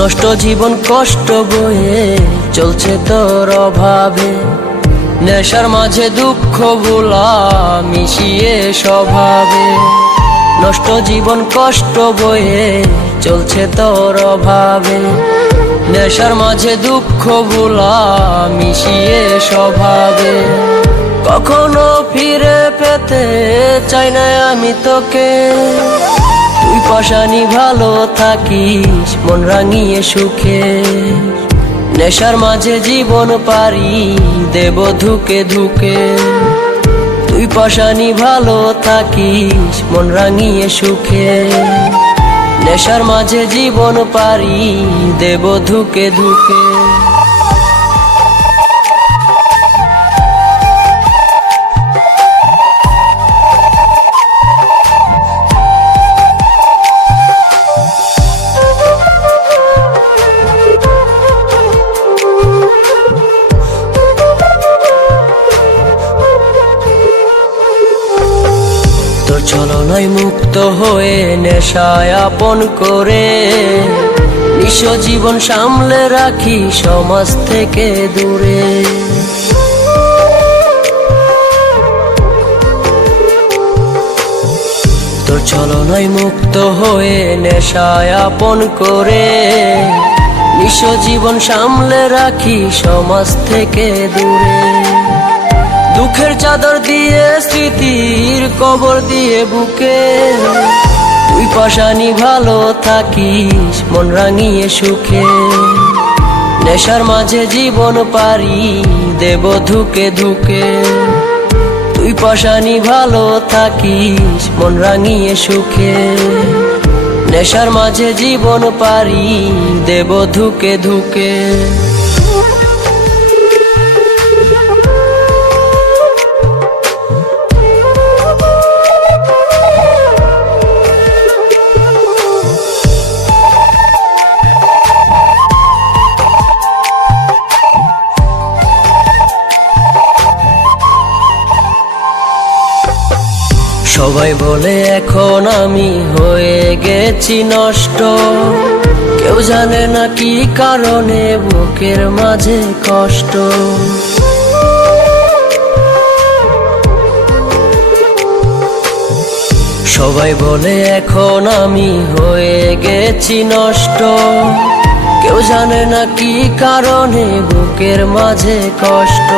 নষ্ট জীবন কষ্ট বয়ে চলছে তোর অভাবে, নেশার মাঝে দুঃখ ভোলা মিশিয়ে স্বভাবে। নষ্ট জীবন কষ্ট বয়ে চলছে তোর অভাবে, নেশার মাঝে দুঃখ ভোলা মিশিয়ে স্বভাবে। কখনো ফিরে পেতে চাই না আমি তোকে, তুই পাশানি ভালো থাকিস মন রাঙিয়ে সুখে। নেশার মাঝে জীবন পারি দেব ধুকে ধুকে, তুই পাশানি ভালো থাকিস মন রাঙিয়ে সুখে। নেশার মাঝে জীবন পারি দেব ধুকে ধুকে। তোর ছলনায় মুক্ত হয়ে নেশায় আপন করে, নিঃস্ব জীবন সামলে রাখি সমাজ থেকে দূরে। তোর ছলনায় মুক্ত হয়ে নেশায় আপন করে, নিঃস্ব জীবন সামলে রাখি সমাজ থেকে দূরে। দুঃখের চাদর দিয়ে স্মৃতির কবর দিয়ে বুকে, তুই পাশানি ভালো থাকিস মন রাঙিয়ে সুখে। নেশার মাঝে জীবন পারি দেব ধুকে ধুকে, তুই পাশানি ভালো থাকিস মন রাঙিয়ে সুখে। নেশার মাঝে জীবন পারি দেব ধুকে ধুকে। সবাই বলে এখন আমি হয়ে গেছি নষ্ট, কেউ জানে না কি কারণে বুকের মাঝে কষ্ট। সবাই বলে এখন আমি হয়ে গেছি নষ্ট, কেউ জানে না কি কারণে বুকের মাঝে কষ্ট।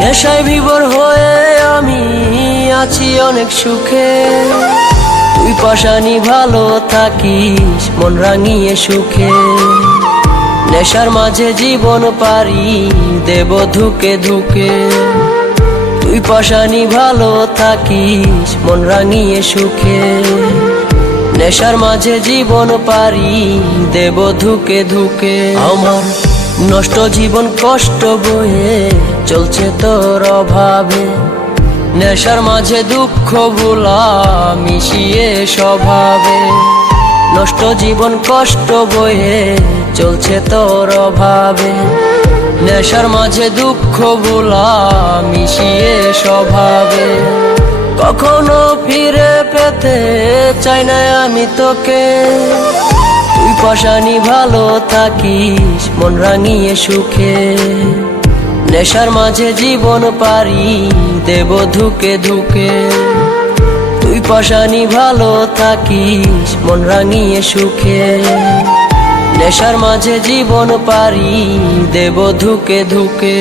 নেশায় বিভোর হয়ে আমি আছি অনেক সুখে, তুই পাশানি ভালো থাকিস মন রাঙিয়ে সুখে। নেশার মাঝে জীবন পারি দেব ধুকে ধুকে, তুই পাশানি ভালো থাকিস মন রাঙিয়ে সুখে। নেশার মাঝে জীবন পারি দেব ধুকে ধুকে। আমার নষ্ট জীবন কষ্ট বয়ে চলছে তোর অভাবে, নেশার মাঝে দুঃখ ভোলা মিশিয়ে স্বভাবে। নষ্ট জীবন কষ্ট বয়ে চলছে তোর অভাবে, নেশার মাঝে দুঃখ ভোলা মিশিয়ে স্বভাবে। কখনো ফিরে পেতে চাই না আমি তোকে, তুই পাশানি ভালো থাকিস মন রাঙিয়ে সুখে। নেশার মাঝে জীবন পারি দেব ধুকে ধুকে, তুই পাশানি ভালো থাকিস মন রাঙিয়ে সুখে। নেশার মাঝে জীবন পারি দেব ধুকে ধুকে।